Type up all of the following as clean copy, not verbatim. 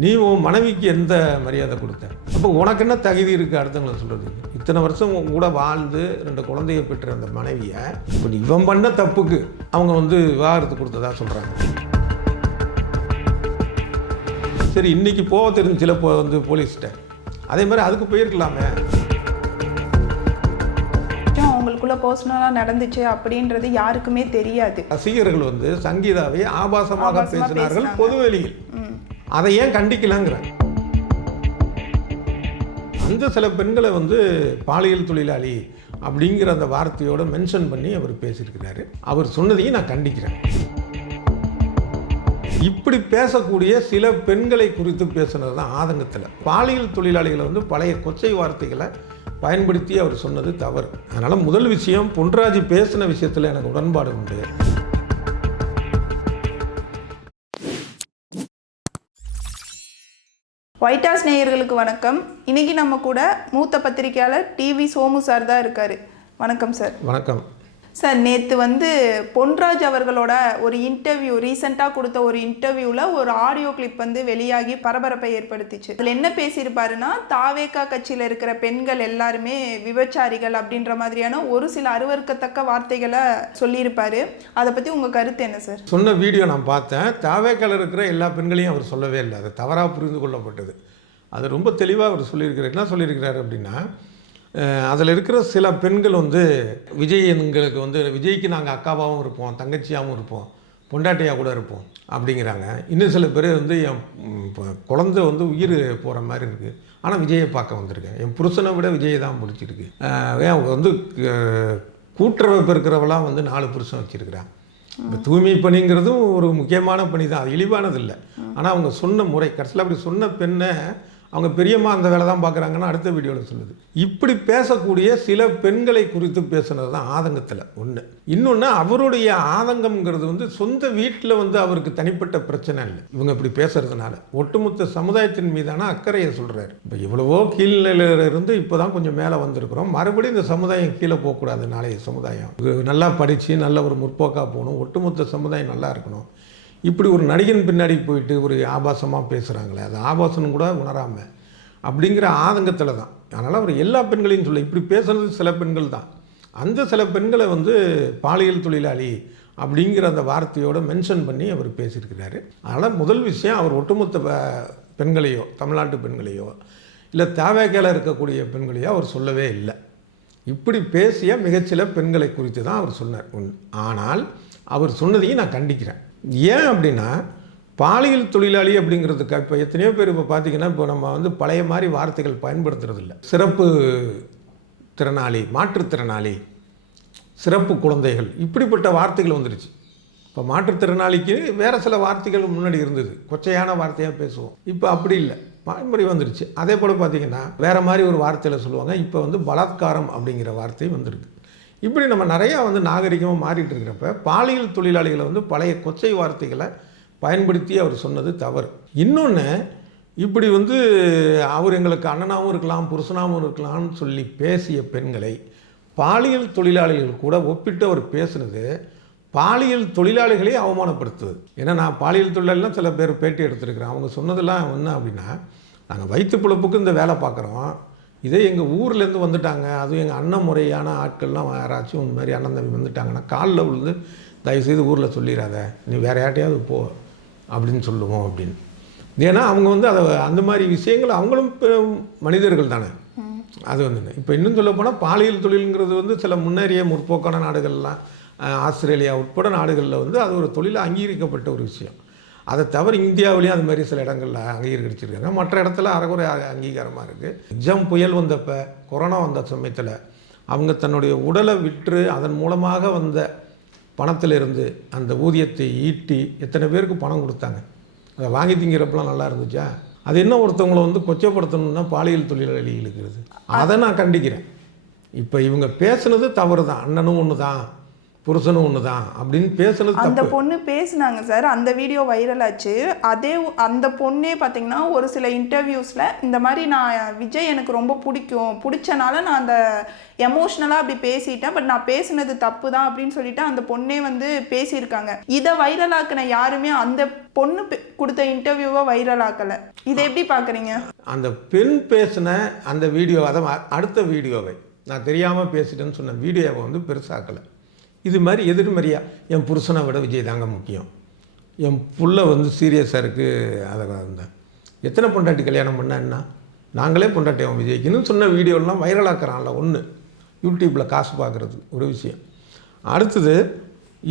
நீ உன் மனைவிக்கு எந்த மரியாதை கொடுத்த? அப்போ உனக்கு என்ன தகுதி இருக்குது அடுத்தவங்களை சொல்கிறதுக்கு? இத்தனை வருஷம் கூட வாழ்ந்து 2 குழந்தைய பெற்ற அந்த மனைவியை இப்போ இவன் பண்ண தப்புக்கு அவங்க விவாகரத்து கொடுத்ததா சொல்கிறாங்க. சரி, இன்றைக்கி போக தெரிஞ்சில போலீஸ்கிட்ட, அதே மாதிரி அதுக்கு போயிருக்கலாமே. அவங்களுக்குள்ள பர்சனலாக நடந்துச்சு அப்படின்றது யாருக்குமே தெரியாது. ரசிகர்கள் சங்கீதாவை ஆபாசமாக பேசினார்கள் பொதுவெளியில். அதை ஏன் கண்டிக்கலாங்கிறாங்க. அந்த சில பெண்களை பாலியல் தொழிலாளி அப்படிங்கிற அந்த வார்த்தையோடு மென்ஷன் பண்ணி அவர் பேசியிருக்கிறாரு. அவர் சொன்னதையும் நான் கண்டிக்கிறேன். இப்படி பேசக்கூடிய சில பெண்களை குறித்து பேசுனது தான் ஆதங்கத்தில். பாலியல் தொழிலாளிகளை பழைய கொச்சை வார்த்தைகளை பயன்படுத்தி அவர் சொன்னது தவறு. அதனால் முதல் விஷயம், பொன்ராஜ் பேசின விஷயத்தில் எனக்கு உடன்பாடு உண்டு. ஒயிட் ஹவுஸ் நேயர்களுக்கு வணக்கம். இன்னைக்கு நம்ம கூட மூத்த பத்திரிகையாளர் டிவி சோமு சார் தான் இருக்காரு. வணக்கம் சார். வணக்கம் சார். நேற்று பொன்ராஜ் அவர்களோட ஒரு இன்டர்வியூ, ரீசெண்டாக கொடுத்த ஒரு இன்டர்வியூவில் ஒரு ஆடியோ கிளிப் வெளியாகி பரபரப்பை ஏற்படுத்திச்சு. அதில் என்ன பேசியிருப்பாருன்னா, தாவேகா கட்சியில் இருக்கிற பெண்கள் எல்லாருமே விபச்சாரிகள் அப்படின்ற மாதிரியான ஒரு சில அருவருக்கத்தக்க வார்த்தைகளை சொல்லியிருப்பாரு. அதை பற்றி உங்கள் கருத்து என்ன சார்? சொன்ன வீடியோ நான் பார்த்தேன். தாவேகால இருக்கிற எல்லா பெண்களையும் அவர் சொல்லவே இல்லை. அது தவறாக புரிந்து கொள்ளப்பட்டது. அது ரொம்ப தெளிவாக அவர் சொல்லியிருக்கிறார். என்ன சொல்லியிருக்கிறார் அப்படின்னா, அதில் இருக்கிற சில பெண்கள் விஜய் எங்களுக்கு விஜய்க்கு நாங்கள் அக்காவாகவும் இருப்போம், தங்கச்சியாகவும் இருப்போம், பொண்டாட்டியாக கூட இருப்போம் அப்படிங்கிறாங்க. இன்னும் சில பேர் என் குழந்தை உயிர் போகிற மாதிரி இருக்குது, ஆனால் விஜயை பார்க்க வந்திருக்கேன், என் புருஷனை விட விஜயை தான் பிடிச்சிருக்கு, அவங்க கூட்டுறவு இருக்கிறவெல்லாம் 4 புருஷன் வச்சுருக்கிறான். இப்போ தூய்மை பணிங்கிறதும் ஒரு முக்கியமான பணி தான், அது இழிவானது இல்லை. ஆனால் அவங்க சொன்ன முறை, கடைசியில் அப்படி சொன்ன பெண்ணை அவங்க பெரியம்மா அந்த வேலை தான் பார்க்குறாங்கன்னு அடுத்த வீடியோவில் சொல்லுது. இப்படி பேசக்கூடிய சில பெண்களை குறித்து பேசுனது தான் ஆதங்கத்தில் ஒன்று. இன்னொன்று, அவருடைய ஆதங்கம்ங்கிறது சொந்த வீட்டில் அவருக்கு தனிப்பட்ட பிரச்சனை இல்லை. இவங்க இப்படி பேசுறதுனால ஒட்டுமொத்த சமுதாயத்தின் மீதான அக்கறையை சொல்கிறாரு. இப்போ எவ்வளவோ கீழ்நிலையிலிருந்து இப்போ தான் கொஞ்சம் மேலே வந்திருக்கிறோம். மறுபடியும் இந்த சமுதாயம் கீழே போகக்கூடாது. நாளைய சமுதாயம் நல்லா படித்து நல்ல ஒரு முற்போக்காக போகணும், ஒட்டுமொத்த சமுதாயம் நல்லா இருக்கணும். இப்படி ஒரு நடிகன் பின்னாடி போயிட்டு ஒரு ஆபாசமாக பேசுகிறாங்களே, அது ஆபாசம் கூட உணராமல் அப்படிங்கிற ஆதங்கத்தில் தான். அதனால் அவர் எல்லா பெண்களையும் சொல்ல, இப்படி பேசுகிறது சில பெண்கள் தான். அந்த சில பெண்களை பாலியல் தொழிலாளி அப்படிங்கிற அந்த வார்த்தையோடு மென்ஷன் பண்ணி அவர் பேசியிருக்கிறாரு. அதனால் முதல் விஷயம், அவர் ஒட்டுமொத்த பெண்களையோ, தமிழ்நாட்டு பெண்களையோ, இல்லை தேவைக்கால இருக்கக்கூடிய பெண்களையோ அவர் சொல்லவே இல்லை. இப்படி பேசிய மிகச்சில பெண்களை குறித்து தான் அவர் சொன்னார். ஆனால் அவர் சொன்னதையும் நான் கண்டிக்கிறேன். ஏன் அப்படின்னா, பாலியல் தொழிலாளி அப்படிங்கிறதுக்கு இப்போ எத்தனையோ பேர் இப்போ பார்த்திங்கன்னா, இப்போ நம்ம பழைய மாதிரி வார்த்தைகள் பயன்படுத்துறதில்ல. சிறப்பு திறனாளி, மாற்றுத்திறனாளி, சிறப்பு குழந்தைகள், இப்படிப்பட்ட வார்த்தைகள் வந்துருச்சு. இப்போ மாற்றுத்திறனாளிக்கு வேறு சில வார்த்தைகள் முன்னாடி இருந்தது, கொச்சையான வார்த்தையாக பேசுவோம். இப்போ அப்படி இல்லை, பாரம்பரிய வந்துருச்சு. அதே போல் பார்த்திங்கன்னா வேறு மாதிரி ஒரு வார்த்தையில் சொல்லுவாங்க. இப்போ பலாத்காரம் அப்படிங்கிற வார்த்தை வந்திருக்கு. இப்படி நம்ம நிறையா நாகரிகமாக மாறிட்டு இருக்கிறப்ப பாலியல் தொழிலாளிகளை பழைய கொச்சை வார்த்தைகளை பயன்படுத்தி அவர் சொன்னது தவறு. இன்னொன்று, இப்படி அவர் எங்களுக்கு அண்ணனாகவும் இருக்கலாம், புருஷனாகவும் இருக்கலாம்னு சொல்லி பேசிய பெண்களை பாலியல் தொழிலாளிகள் கூட ஒப்பிட்டு அவர் பேசுனது பாலியல் தொழிலாளிகளே அவமானப்படுத்துவது. ஏன்னா நான் பாலியல் தொழிலாளிலாம் சில பேர் பேட்டி எடுத்துருக்கிறேன். அவங்க சொன்னதெல்லாம் என்ன அப்படின்னா, நாங்கள் வயிற்று பிழப்புக்கு இந்த வேலை பார்க்குறோம், இதே எங்கள் ஊர்லேருந்து வந்துட்டாங்க, அதுவும் எங்கள் அண்ணன் முறையான ஆட்கள்லாம் யாராச்சும் இந்த மாதிரி அண்ணன் தம்பி வந்துட்டாங்கன்னா காலில் விழுந்து தயவுசெய்து ஊரில் சொல்லிடாத, நீ வேறு யார்ட்டையாவது போ அப்படின்னு சொல்லுவோம் அப்படின்னு. ஏன்னா அவங்க அதை அந்த மாதிரி விஷயங்கள், அவங்களும் மனிதர்கள் தானே. அது இப்போ இன்னும் சொல்ல போனால் பாலியல் தொழிலுங்கிறது சில முன்னேறிய முற்போக்கான நாடுகள்லாம், ஆஸ்திரேலியா உட்பட நாடுகளில் அது ஒரு தொழில் அங்கீகரிக்கப்பட்ட ஒரு விஷயம். அதை தவிர இந்தியாவிலேயும் அது மாதிரி சில இடங்களில் அங்கீகரிச்சிருக்காங்க. மற்ற இடத்துல அறகுறை அங்கீகாரமாக இருக்குது. எக்ஸாம் புயல் வந்தப்போ, கொரோனா வந்த சமயத்தில் அவங்க தன்னுடைய உடலை விற்று அதன் மூலமாக வந்த பணத்திலிருந்து அந்த ஊதியத்தை ஈட்டி எத்தனை பேருக்கு பணம் கொடுத்தாங்க. அதை வாங்கி திங்கிறப்பெல்லாம் நல்லா இருந்துச்சா? அது என்ன ஒருத்தவங்களை கொச்சப்படுத்தணும்னா பாலியல் தொழிலாளிகளுக்கு இருக்குது. அதை நான் கண்டிக்கிறேன். இப்போ இவங்க பேசுனது தவறு தான். அண்ணனும் ஒன்று தான், புருஷனும் ஒன்று தான் அப்படின்னு பேசுனது அந்த தப்பு. பொண்ணு பேசுனாங்க சார், அந்த வீடியோ வைரல் ஆச்சு. அந்த பொண்ணே பார்த்தீங்கன்னா ஒரு சில இன்டர்வியூஸில் இந்த மாதிரி நான் விஜய் எனக்கு ரொம்ப பிடிச்சனால நான் அந்த எமோஷ்னலாக அப்படி பேசிட்டேன், பட் நான் பேசுனது தப்பு தான் அப்படின்னு சொல்லிட்டு அந்த பொண்ணே வந்து பேசியிருக்காங்க. இதை வைரலாக்குன யாருமே அந்த பொண்ணு கொடுத்த இன்டர்வியூவை வைரலாக்கலை. இதை எப்படி பார்க்குறீங்க? அந்த பெண் பேசின அந்த வீடியோ, அதை அடுத்த வீடியோவை நான் தெரியாமல் பேசிட்டேன்னு சொன்ன வீடியோவை வந்து பெருசாக்கலை. இது மாதிரி எதிர்மறையா என் புருஷனை விட விஜய் தாங்க முக்கியம், என் புள்ள வந்து சீரியஸாக இருக்குது, அதை இருந்தேன், எத்தனை பொண்டாட்டி கல்யாணம் பண்ணா என்ன, நாங்களே பொண்டாட்டியோம் விஜய்க்குன்னு சொன்ன வீடியோலாம் வைரலாக்குறான்ல. ஒன்று யூடியூப்பில் காசு பார்க்குறது ஒரு விஷயம். அடுத்தது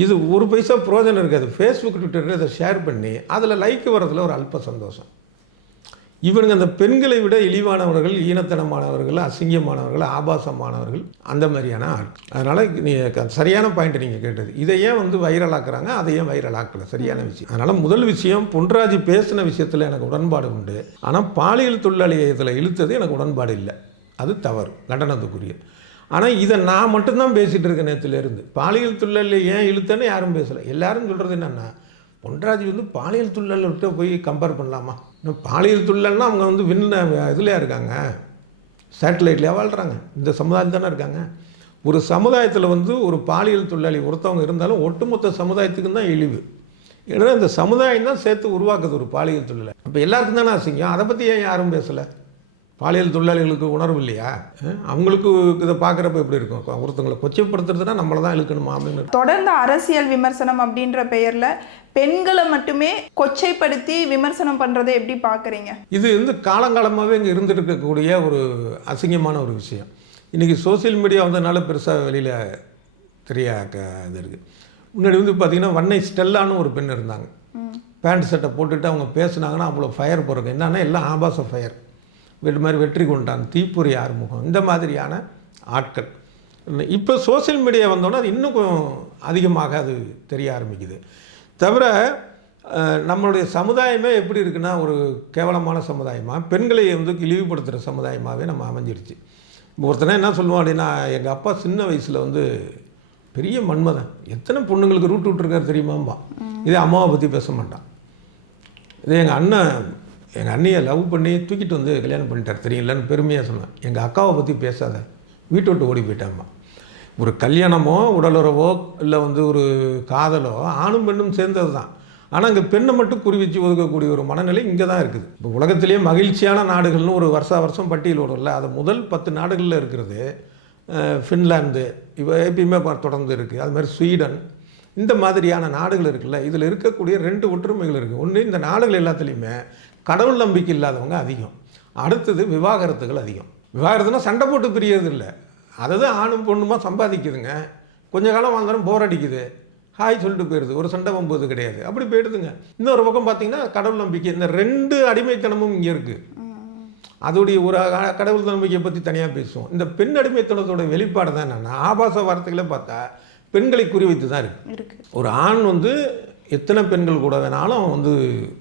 இது ஒரு பைசா பிரோஜனம் இருக்காது. ஃபேஸ்புக் ட்விட்டரில் இதை ஷேர் பண்ணி அதில் லைக் வரதில் ஒரு அல்ப சந்தோஷம். இவனுங்க அந்த பெண்களை விட இழிவானவர்கள், ஈனத்தனமானவர்கள், அசிங்கமானவர்கள், ஆபாசமானவர்கள், அந்த மாதிரியான ஆள். அதனால் நீங்கள் சரியான பாயிண்ட் நீங்கள் கேட்டது. இதை ஏன் வந்து வைரலாக்குறாங்க, அதை ஏன் வைரலாக்கலை, சரியான விஷயம். அதனால் முதல் விஷயம், பொன்ராஜ் பேசின விஷயத்தில் எனக்கு உடன்பாடு உண்டு. ஆனால் பாலியல் தொழிலாளியை இதில் இழுத்தது எனக்கு உடன்பாடு இல்லை, அது தவறு, கண்டனத்துக்குரிய. ஆனால் இதை நான் மட்டும்தான் பேசிகிட்டு இருக்கேன் நேற்றுலேருந்து. பாலியல் தொழிலாளியை ஏன் இழுத்தேன்னு யாரும் பேசலை. எல்லாரும் சொல்கிறது என்னென்னா, பொன்ராஜ் வந்து பாலியல் தொழிலாளர்கிட்ட போய் கம்பேர் பண்ணலாமா? இன்னும் பாலியல் தொழிலாளர்னா அவங்க வந்து இதுலையா இருக்காங்க, சேட்டலைட்லையா வாழ்கிறாங்க, இந்த சமுதாயம் தானே இருக்காங்க. ஒரு சமுதாயத்தில் வந்து ஒரு பாலியல் தொழிலாளி ஒருத்தவங்க இருந்தாலும் ஒட்டுமொத்த சமுதாயத்துக்கும் தான் இழிவு. ஏன்னா இந்த சமுதாயம் தான் சேர்த்து உருவாக்குது ஒரு பாலியல் தொழிலாளி. அப்போ எல்லாருக்கும் தானே அசிங்கம். அதை பற்றி ஏன் யாரும் பேசலை? பாலியல் தொழிலாளிகளுக்கு உணர்வு இல்லையா? அவங்களுக்கு இதை பார்க்குறப்ப எப்படி இருக்கும்? ஒருத்தவங்களை கொச்சைப்படுத்துறதுனா நம்மளை தான் இழுக்கணுமா அப்படின்னு. தொடர்ந்து அரசியல் விமர்சனம் அப்படின்ற பெயரில் பெண்களை மட்டுமே கொச்சைப்படுத்தி விமர்சனம் பண்ணுறதை எப்படி பார்க்குறீங்க? இது வந்து காலங்காலமாகவே இங்கே இருந்துட்டு இருக்கக்கூடிய ஒரு அசிங்கமான ஒரு விஷயம். இன்றைக்கி சோசியல் மீடியா வந்ததுனால பெருசாக வெளியில் இது இருக்குது. முன்னாடி வந்து பார்த்திங்கன்னா வன்னை ஸ்டெல்லான்னு ஒரு பெண் இருந்தாங்க. பேண்ட் சட்டை போட்டுட்டு அவங்க பேசுனாங்கன்னா அவ்வளோ ஃபயர் போகிறோங்க. என்னன்னா எல்லாம் ஆபாச ஃபயர். மாதிரி வெற்றி கொண்டான், தீப்பொறி ஆறுமுகம், இந்த மாதிரியான ஆட்கள். இப்போ சோசியல் மீடியா வந்தோன்னா அது இன்னும் அதிகமாக அது தெரிய ஆரம்பிக்குது. தவிர நம்மளுடைய சமுதாயமே எப்படி இருக்குன்னா ஒரு கேவலமான சமுதாயமாக, பெண்களை வந்து இழிவுபடுத்துகிற சமுதாயமாகவே நம்ம அமைஞ்சிருச்சு. ஒருத்தனை என்ன சொல்லுவோம் அப்படின்னா, எங்கள் அப்பா சின்ன வயசில் வந்து பெரிய மன்மதன், எத்தனை பொண்ணுங்களுக்கு ரூட் விட்டுருக்காரு தெரியுமாம்பா. இதே அம்மாவை பற்றி பேச மாட்டான். இதே எங்கள் அண்ணியை லவ் பண்ணி தூக்கிட்டு வந்து கல்யாணம் பண்ணிட்டார் தெரியலன்னு பெருமையாக சொன்னேன். எங்கள் அக்காவை பற்றி பேசாத, வீட்டை விட்டு ஓடி போயிட்டாம்மா. ஒரு கல்யாணமோ உடலுறவோ இல்லை வந்து ஒரு காதலோ ஆணும் பெண்ணும் சேர்ந்தது தான். ஆனால் இங்கே பெண்ணை மட்டும் குறி வச்சு ஒதுக்கக்கூடிய ஒரு மனநிலை இங்கே தான் இருக்குது. இப்போ உலகத்திலேயே மகிழ்ச்சியான நாடுகள்னு ஒரு வருஷம் பட்டியல் வரும்ல, அது முதல் 10 நாடுகளில் இருக்கிறது ஃபின்லாந்து, இப்போ எப்பயுமே தொடர்ந்து இருக்குது. அது மாதிரி ஸ்வீடன், இந்த மாதிரியான நாடுகள் இருக்குல்ல, இதில் இருக்கக்கூடிய 2 ஒற்றுமைகள் இருக்குது. ஒன்று, இந்த நாடுகள் எல்லாத்துலேயுமே கடவுள் நம்பிக்கை இல்லாதவங்க அதிகம். அடுத்தது விவாகரத்துகள் அதிகம். விவாகரத்துனா சண்டை போட்டு பிரியறது இல்லை, அதுதான் ஆணும் பொண்ணுமா சம்பாதிக்குதுங்க. கொஞ்ச காலம் வாழ்ந்தாலும் போர் அடிக்குது, ஹாய் சொல்லிட்டு போயிடுது, ஒரு சண்டை போகும்போது கிடையாது, அப்படி போயிடுதுங்க. இன்னொரு பக்கம் பார்த்தீங்கன்னா கடவுள் நம்பிக்கை, இந்த 2 அடிமைத்தனமும் இங்கே இருக்குது. அதோடைய ஒரு கடவுள் நம்பிக்கையை பற்றி தனியாக பேசுவோம். இந்த பெண் அடிமைத்தனத்தோட வெளிப்பாடு தான் என்னென்னா, ஆபாச வார்த்தைகளை பார்த்தா பெண்களை குறிவைத்து தான் இருக்குது. ஒரு ஆண் வந்து எத்தனை பெண்கள் கூட வேணாலும் அவன் வந்து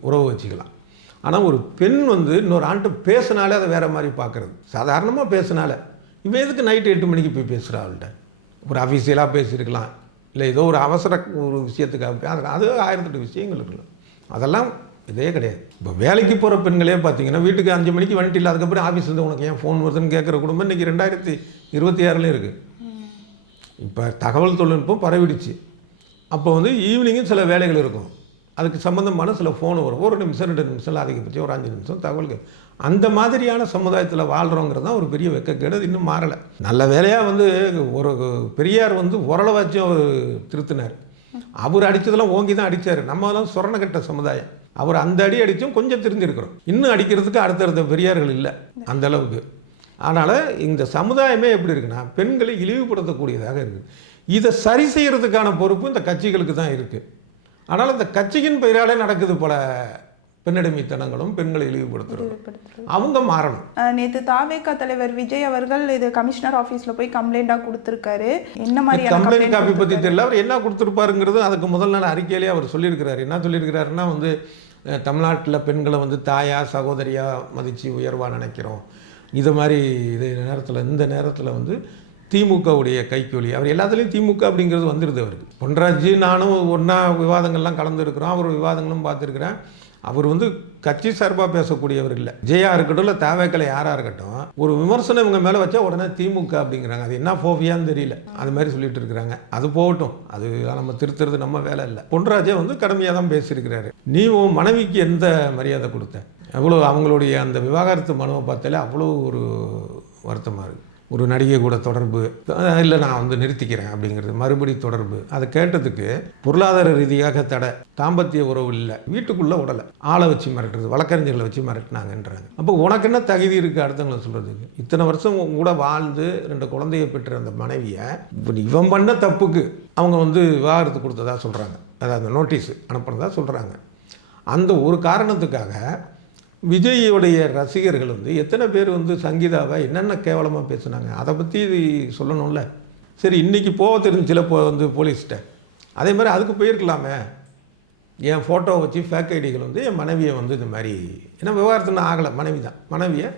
உறவு வச்சுக்கலாம். ஆனால் ஒரு பெண் வந்து இன்னொரு ஆண்கிட்ட பேசினாலே அதை வேறு மாதிரி பார்க்குறது. சாதாரணமாக பேசினால இவன் எதுக்கு நைட்டு 8 மணிக்கு போய் பேசுகிறா? அவள்கிட்ட ஒரு அஃபீஷியலாக பேசியிருக்கலாம், இல்லை ஏதோ ஒரு அவசர ஒரு விஷயத்துக்காக அது 1008 விஷயங்கள் இருக்கலாம். அதெல்லாம் இதே கிடையாது. இப்போ வேலைக்கு போகிற பெண்களே பார்த்தீங்கன்னா வீட்டுக்கு 5 மணிக்கு வந்துட்டு இல்லை, அதுக்கப்புறம் ஆஃபீஸ்லேருந்து உனக்கு ஏன் ஃபோன் வருதுன்னு கேட்குற குடும்பம் இன்றைக்கி 2026 இருக்குது. இப்போ தகவல் தொழில்நுட்பம் பரவிடுச்சு. அப்போ வந்து ஈவினிங்கும் சில வேலைகள் இருக்கும், அதுக்கு சம்மந்தமான சில ஃபோன் வரும். 1 நிமிஷம் 2 நிமிஷம், அதிகபட்சம் ஒரு 5 நிமிஷம் தகவல்கள். அந்த மாதிரியான சமுதாயத்தில் வாழ்கிறோங்கிறது தான் ஒரு பெரிய வெக்கக்கேடு. அது இன்னும் மாறலை. நல்ல வேலையாக வந்து ஒரு பெரியார் வந்து உரலை வச்சு அவர் திருத்தினார். அவர் அடித்ததெல்லாம் ஓங்கி தான் அடித்தார். நம்மலாம் சொரண கட்ட சமுதாயம். அவர் அந்த அடி அடித்தும் கொஞ்சம் திருந்திருக்கிறோம். இன்னும் அடிக்கிறதுக்கு அடுத்தடுத்த பெரியார்கள் இல்லை அந்த அளவுக்கு. அதனால் இந்த சமுதாயமே எப்படி இருக்குன்னா பெண்களை இழிவுபடுத்தக்கூடியதாக இருக்குது. இதை சரி செய்கிறதுக்கான பொறுப்பு இந்த கட்சிகளுக்கு தான் இருக்குது. ஆனால் இந்த கட்சியின் பெயராலே நடக்குது பல பெண்ணடிமைத்தனங்களும், பெண்களை இழிவுபடுத்துறது. அவங்க மாறணும். நேற்று தாவேகா தலைவர் விஜய் அவர்கள் இது கமிஷனர் ஆஃபீஸில் போய் கம்ப்ளைண்டாக கொடுத்துருக்காரு. என்ன மாதிரி கம்ப்ளைண்ட் காப்பி பற்றி தெரியல, அவர் என்ன கொடுத்துருப்பாருங்கிறது அதுக்கு முதல் நாள் அறிக்கையிலே அவர் சொல்லியிருக்கிறாரு. என்ன சொல்லியிருக்கிறாருன்னா வந்து தமிழ்நாட்டில் பெண்களை வந்து தாயா சகோதரியாக மதித்து உயர்வாக நினைக்கிறோம். இது மாதிரி இந்த நேரத்தில் வந்து திமுகவுடைய கைக்கூலி. அவர் எல்லாத்துலேயும் திமுக அப்படிங்கிறது வந்துடுது அவருக்கு. பொன்ராஜ் நானும் ஒன்றா விவாதங்கள்லாம் கலந்துருக்கிறோம், அவர் விவாதங்களும் பார்த்துருக்குறேன். அவர் வந்து கட்சி சார்பாக பேசக்கூடியவர் இல்லை. ஜெயா இருக்கட்டும் இல்லை தாவேக்களை யாராக இருக்கட்டும், ஒரு விமர்சனம் இவங்க மேலே வச்சா உடனே திமுக அப்படிங்கிறாங்க. அது என்ன ஃபோபியான்னு தெரியல, அது மாதிரி சொல்லிட்டு இருக்கிறாங்க. அது போகட்டும், அது நம்ம திருத்துறது நம்ம வேலை இல்லை. பொன்ராஜே வந்து கடுமையாக தான் பேசியிருக்கிறாரு. நீ உன் மனைவிக்கு எந்த மரியாதை கொடுத்த? அவ்வளோ அவங்களுடைய அந்த விவாகரத்து மனுவை பார்த்தாலே அவ்வளோ ஒரு வருத்தமாக இருக்குது. ஒரு நடிகை கூட தொடர்பு இல்லை, நான் வந்து நிறுத்திக்கிறேன் அப்படிங்கிறது மறுபடி தொடர்பு. அதை கேட்டதுக்கு பொருளாதார ரீதியாக தடை, தாம்பத்திய உறவு இல்லை, வீட்டுக்குள்ளே உடலை, ஆளை வச்சு மிரட்டுறது, வழக்கறிஞர்களை வச்சு மிரட்டினாங்கன்றாங்க. அப்போ உனக்கு என்ன தகுதி இருக்குது அடுத்தவங்களை சொல்கிறதுக்கு? இத்தனை வருஷம் கூட வாழ்ந்து 2 குழந்தையை பெற்ற அந்த மனைவியை இவன் பண்ண தப்புக்கு அவங்க வந்து விவாகரத்து கொடுத்ததா சொல்கிறாங்க. அதாவது நோட்டீஸ் அனுப்புனதா சொல்கிறாங்க. அந்த ஒரு காரணத்துக்காக விஜயோடைய ரசிகர்கள் வந்து எத்தனை பேர் வந்து சங்கீதாவை என்னென்ன கேவலமாக பேசுனாங்க, அதை பற்றி சொல்லணும்ல. சரி, இன்றைக்கி போக தெரிஞ்சில வந்து போலீஸ்கிட்ட, அதே மாதிரி அதுக்கு போயிருக்கலாமே. என் ஃபோட்டோவை வச்சு ஃபேக் ஐடிகள் வந்து என் மனைவியை வந்து இது மாதிரி, ஏன்னா விவகாரத்துன்னு ஆகலை, மனைவி தான், மனைவியை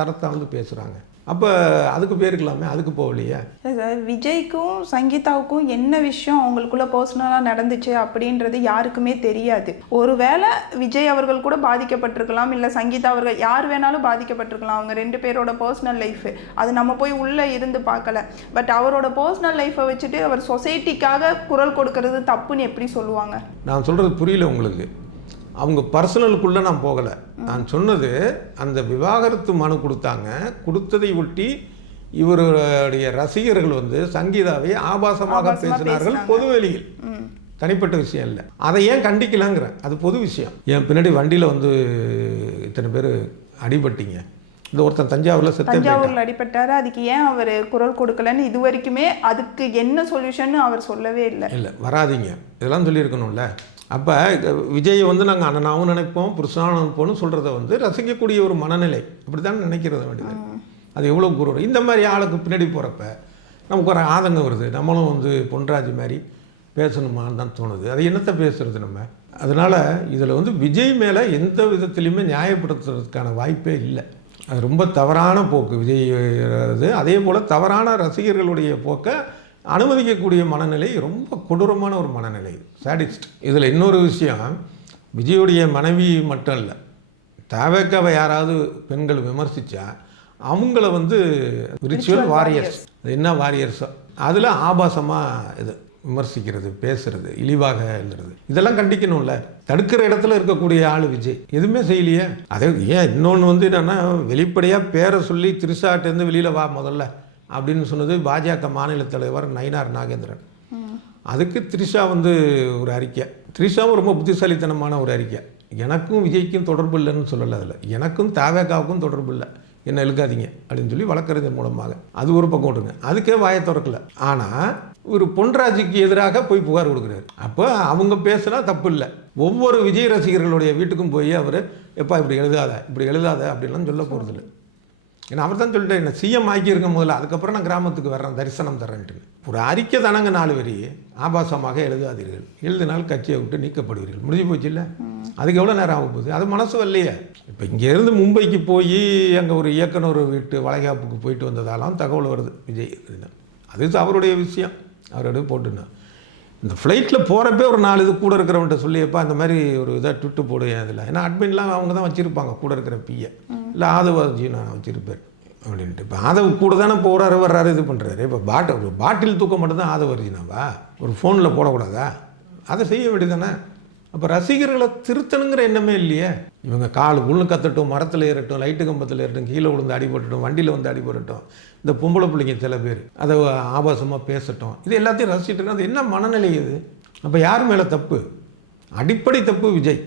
தரத்தை வந்து பேசுகிறாங்க. அப்போ அதுக்கு போயிருக்கலாமே, அதுக்கு போகலையே. சார், விஜய்க்கும் சங்கீதாவுக்கும் என்ன விஷயம் அவங்களுக்குள்ள பர்சனலாக நடந்துச்சு அப்படின்றது யாருக்குமே தெரியாது. ஒருவேளை விஜய் அவர்கள் கூட பாதிக்கப்பட்டிருக்கலாம், இல்லை சங்கீதா அவர்கள் யார் வேணாலும் பாதிக்கப்பட்டிருக்கலாம். அவங்க 2 பேரோட பர்சனல் லைஃபு அது நம்ம போய் உள்ளே இருந்து பார்க்கல. பட் அவரோட பர்சனல் லைஃப்பை வச்சுட்டு அவர் சொசைட்டிக்காக குரல் கொடுக்கறது தப்புன்னு எப்படி சொல்லுவாங்க? நான் சொல்கிறது புரியல உங்களுக்கு. அவங்க பர்சனலுக்குள்ளே நான் போகலை. நான் சொன்னது அந்த விவாகரத்து மனு கொடுத்ததை ஒட்டி இவருடைய ரசிகர்கள் வந்து சங்கீதாவை ஆபாசமாக பேசினார்கள் பொதுவெளியில். தனிப்பட்ட விஷயம் இல்லை. அதை ஏன் கண்டிக்கலாங்கிறேன், அது பொது விஷயம். என் பின்னாடி வண்டியில் வந்து இத்தனை பேர் அடிபட்டீங்க, இந்த ஒருத்தன் தஞ்சாவூரில் அடிபட்டாரு, அதுக்கு ஏன் அவர் குரல் கொடுக்கலன்னு இது வரைக்குமே அதுக்கு என்ன சொல்யூஷன் அவர் சொல்லவே இல்லை. இல்லை, வராதிங்க இதெல்லாம் சொல்லியிருக்கணும்ல. அப்போ விஜயை வந்து நாங்கள் அண்ணனாவும் நினைப்போம், புருஷனாகவும் நினைப்போம்னு சொல்கிறத வந்து ரசிக்கக்கூடிய ஒரு மனநிலை அப்படி தானே நினைக்கிறது வேண்டியது. அது எவ்வளோ குரூர். இந்த மாதிரி ஆளுக்கு பின்னாடி போகிறப்ப நமக்கு ஒரு ஆதங்கம் வருது. நம்மளும் வந்து பொன்ராஜ் மாதிரி பேசணுமான்னு தான் தோணுது. அது என்னத்தை பேசுறது நம்ம? அதனால் இதில் வந்து விஜய் மேலே எந்த விதத்துலையுமே நியாயப்படுத்துறதுக்கான வாய்ப்பே இல்லை. அது ரொம்ப தவறான போக்கு விஜய். அதே போல் தவறான ரசிகர்களுடைய போக்கை அனுமதிக்கக்கூடிய மனநிலை ரொம்ப கொடூரமான ஒரு மனநிலை, சாடிஸ்ட். இதில் இன்னொரு விஷயம், விஜயுடைய மனைவி மட்டும் இல்லை, தவேக்காவை யாராவது பெண்கள் விமர்சித்தா அவங்கள வந்து ரிச்சுவல் வாரியர்ஸ், என்ன வாரியர்ஸோ அதில் ஆபாசமாக இது விமர்சிக்கிறது, பேசுறது, இழிவாக எழுதுறது, இதெல்லாம் கண்டிக்கணும்ல. தடுக்கிற இடத்துல இருக்கக்கூடிய ஆள் விஜய் எதுவுமே செய்யலையே. அதே ஏன் இன்னொன்று வந்து என்னென்னா, வெளிப்படையாக பேரை சொல்லி திரிஷாட்டேருந்து வெளியில் வா முதல்ல அப்படின்னு சொன்னது பாஜக மாநில தலைவர் நயினார் நாகேந்திரன். அதுக்கு திரிஷா வந்து ஒரு அறிக்கை, திரிஷாவும் ரொம்ப புத்திசாலித்தனமான ஒரு அறிக்கை. எனக்கும் விஜய்க்கும் தொடர்பு இல்லைன்னு சொல்லலை, அதில் எனக்கும் தாவேக்காவுக்கும் தொடர்பு இல்லை, என்ன இழுக்காதீங்க அப்படின்னு சொல்லி வழக்கறிஞர் மூலமாக அது ஒரு பக்கம் விட்டுங்க. அதுக்கே வாயை திறக்கல. ஆனால் ஒரு பொன்ராஜுக்கு எதிராக போய் புகார் கொடுக்குறாரு. அப்போ அவங்க பேசுனா தப்பு இல்லை. ஒவ்வொரு விஜய் ரசிகர்களுடைய வீட்டுக்கும் போய் அவர் எப்பா இப்படி எழுதாத அப்படின்லாம் சொல்ல போகிறதில்ல. ஏன்னா அவர் தான் சொல்லிட்டு என்ன சிஎம் ஆக்கியிருக்கும் முதல்ல, அதுக்கப்புறம் நான் கிராமத்துக்கு வர்றேன், தரிசனம் தரேன்ட்டு. ஒரு அறிக்கை தானங்க 4 வரி, ஆபாசமாக எழுதாதீர்கள், எழுதினால் கட்சியை விட்டு நீக்கப்படுவீர்கள், முடிஞ்சு போச்சு இல்லை. அதுக்கு எவ்வளோ நேரம் ஆக போகுது? அது மனசு வரலையே. இப்போ இங்கேருந்து மும்பைக்கு போய் அங்கே ஒரு இயக்குனர் வீட்டு வளைகாப்புக்கு போயிட்டு வந்ததாலாம் தகவல் வருது விஜய். அது அவருடைய விஷயம், அவரோட போட்டுனா இந்த ஃப்ளைட்டில் போகிறப்பே ஒரு 4 இது கூட இருக்கிறவன்ட்ட சொல்லியப்பா இந்த மாதிரி ஒரு இதாக ட்விட்டு போடுவேன் அதில். ஏன்னா அட்மின்லாம் அவங்க தான் வச்சுருப்பாங்க, கூட இருக்கிற பிஏ இல்லை ஆதவாஜி நான் வச்சுருப்பேன் அப்படின்ட்டு. இப்போ ஆதவ் கூட தானே போகிறாரு வர்றாரு இது பண்ணுறாரு. இப்போ பாட்டில் தூக்கம் மட்டும் தான் ஆதவர்ஜினாவா? ஒரு ஃபோனில் போடக்கூடாதா? அதை செய்ய வேண்டியதானே. அப்போ ரசிகர்களை திருத்தணுங்கிற எண்ணமே இல்லையே. இவங்க கால் உள்ள கத்தட்டும், மரத்தில் ஏறட்டும், லைட்டு கம்பத்தில் ஏறட்டும், கீழே விழுந்து அடிபட்டுட்டும், வண்டியில் வந்து அடிபடட்டும், இந்த பொம்பளை பிள்ளைங்க சில பேர் அதை ஆபாசமாக பேசட்டும், இது எல்லாத்தையும் ரசிச்சுட்டு அது என்ன மனநிலை இது? அப்போ யார் மேலே தப்பு? அடிப்படை தப்பு விஜய்.